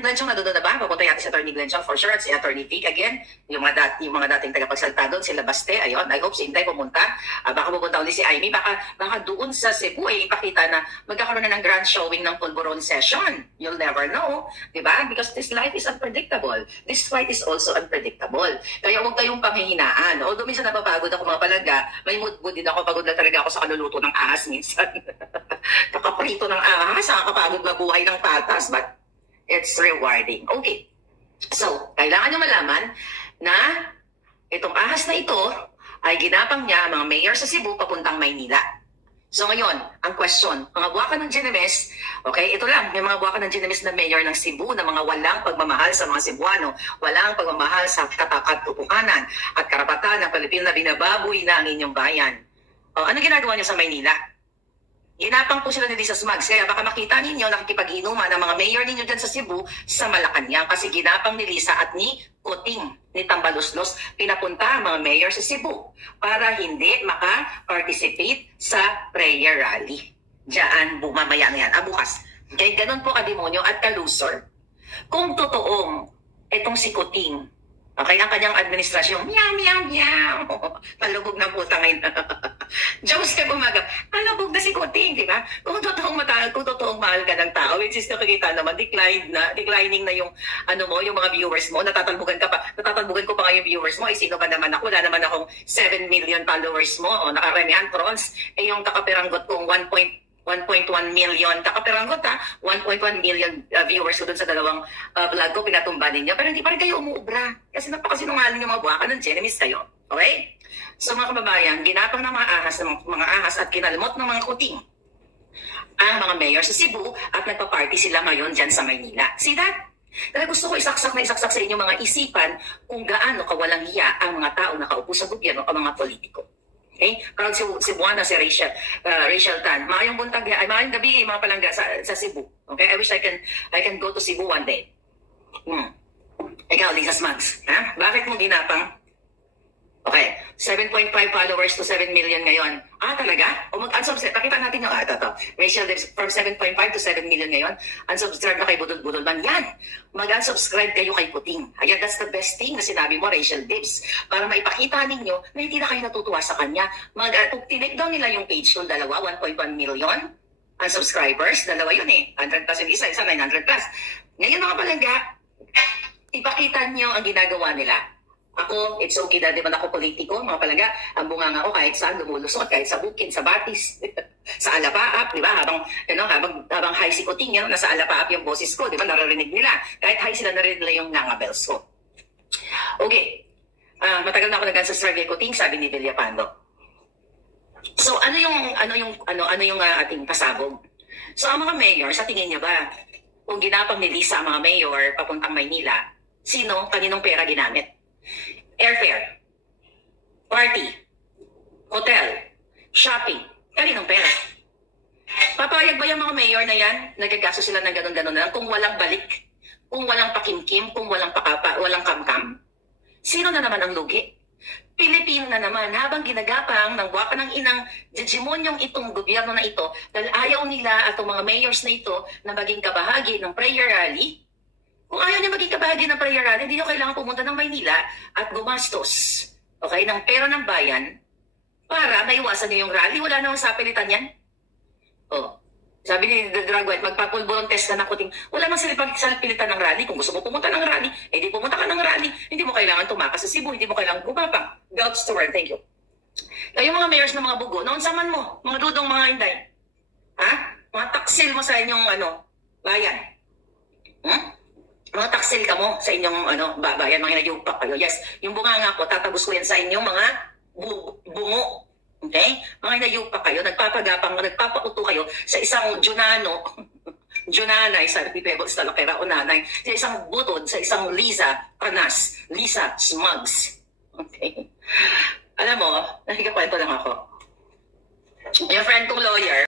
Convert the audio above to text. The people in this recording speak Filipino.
Glenchong na doon na ba? Papunta yata si Atty. Glenchong for sure at si Atty. Vic again. Yung mga dating tagapagsalta doon, sila Baste, ayun. I hope si Inday pumunta. Baka pupunta ulit si Amy. Baka doon sa Cebu ay ipakita na magkakaroon na ng grand showing ng Pulburon session. You'll never know. Diba? Because this life is unpredictable. This fight is also unpredictable. Kaya huwag kayong panghihinaan. Although minsan napapagod ako mga palangga, may mood din ako. Pagod na talaga ako sa kaluluto ng ahas minsan. Kakaprito ng ahas, nakakapagod na buhay ng patas. But it's rewarding. Okay. So, kailangan nyo malaman na itong ahas na ito ay ginapang niya mga mayor sa Cebu papuntang Maynila. So ngayon, ang question, mga buwaka ng Genemes, okay, ito lang, may mga buwaka ng Genemes na mayor ng Cebu na mga walang pagmamahal sa mga Cebuano, walang pagmamahal sa katukanan at karapatan ng Pilipino na binababoy na ang inyong bayan. Ano ginagawa niyo sa Maynila? Ginapang po sila ni Lisa Smugs. Kaya baka makita ninyo nakikipag-inuman ng mga mayor ninyo dyan sa Cebu sa Malacanang. Kasi ginapang ni Lisa at ni Kuting, ni Tambaloslos, pinapunta ang mga mayor sa Cebu para hindi maka-participate sa prayer rally. Diyan, mamaya na yan. Bukas. Kaya ganun po kademonyo at kalusor. Kung totoong itong si Kuting, okay, ang kanyang administrasyon, meow. Palubog na puta ngayon. Diyos ka gumagap. Palubog na si Kuting, di ba? Kung totoong mahal ka ng tao, which is nakikita naman, declining na yung, yung mga viewers mo, natatalbugan ko pa nga yung viewers mo, sino ba naman ako? Wala naman akong 7 million followers mo, nakaramihan, trons, yung kakapiranggot kong 1.1 million kakapiranggot 1.1 million viewers ko dun sa dalawang vlog ko, pinatumba ninyo. Pero hindi pa rin kayo umuubra. Kasi napakasinungaling yung mga buwaka ng Genemies kayo. Okay? So mga kababayan, ginapang ng mga ahas at kinalmot ng mga Kuting ang mga mayor sa Cebu at nagpa-party sila ngayon dyan sa Maynila. See that? Kaya gusto ko isaksak sa inyong mga isipan kung gaano kawalang hiya ang mga tao na kaupo sa gobyerno o mga politiko. Okay? Proud si Buwana, si Rachel Tan. Maayong buntag, maayong gabi mga palangga sa Cebu. Okay? I wish I can go to Cebu one day. Ikaw, Lisa Smugs. Ha? Bakit mo ginapang? Okay. 7.5 followers to 7 million ngayon. Talaga? O mag-unsubscribe. Pakita natin yung ito. Rachel, from 7.5 to 7 million ngayon. Unsubscribe na kay Budol-Budol man. Yan. Mag-unsubscribe kayo kay Puting. Ayan, that's the best thing na sinabi mo, Rachel Dibs. Para maipakita ninyo na hindi na kayo natutuwa sa kanya. Tinake down nila yung page yung dalawa, 1.1 million unsubscribers. Dalawa yun eh. 100 plus yung isa 900 plus. Ngayon mga palangga, ipakita nyo ang ginagawa nila. Ako, it's okay na, di ba ako politiko, mga palangga, ang bunganga ko kahit saan lumulusot, kahit sa bukid, sa batis, sa alapaap, di ba? Habang high si Kuting, nasa alapaap yung boses ko, di ba? Naririnig nila. Kahit high sila, narinig nila yung nangabels ko. Okay. Matagal na ako nag-unsubscribe kay Kuting, sabi ni Villapando. So, ano yung ating pasabog? So, ang mga mayor, sa tingin niya ba, kung ginapang ni Lisa ang mga mayor papuntang Maynila, kaninong pera ginamit? Airfare, party, hotel, shopping, kaninong pera? Papayag ba yung mga mayor na yan? Nagagastos sila ng ganun-ganun na lang kung walang balik, kung walang pakimkim, kung walang kamkam? Sino na naman ang lugi? Pilipino na naman, habang ginagapang ng buwaka ng inang hegemonyong itong gobyerno na ito dahil ayaw nila at mga mayors na ito na maging kabahagi ng prayer rally. Kung ayaw niya maging kabahagi ng prayer rally, hindi nyo kailangan pumunta ng Maynila at gumastos, okay, ng pera ng bayan para maiwasan niyo yung rally. Wala namang sapilitan yan. Sabi ni The Drug White, magpapulburon test ka na Kuting. Wala mang salpilitan ng rally. Kung gusto mo pumunta ng rally, di pumunta ka ng rally. Hindi mo kailangan tumakas sa Cebu, hindi mo kailangan gumapang. God's to word, thank you. Kayo mga mayors ng mga bugo, naunsaman mo, mga dudong, mga hinday. Mga taksil mo sa inyong bayan. Mga taksil ka mo sa inyong bayan, mga hinayupak kayo. Yes, yung bunganga ko, tatagos ko yan sa inyong mga bungo. Okay? Mga hinayupak kayo, nagpapauto kayo sa isang Junanay, sabi ni Pebbles Talakera o nanay, sa isang butod, sa isang Lisa Smugs. Okay? Alam mo, nakikikwento lang ako. Yung friend kong lawyer,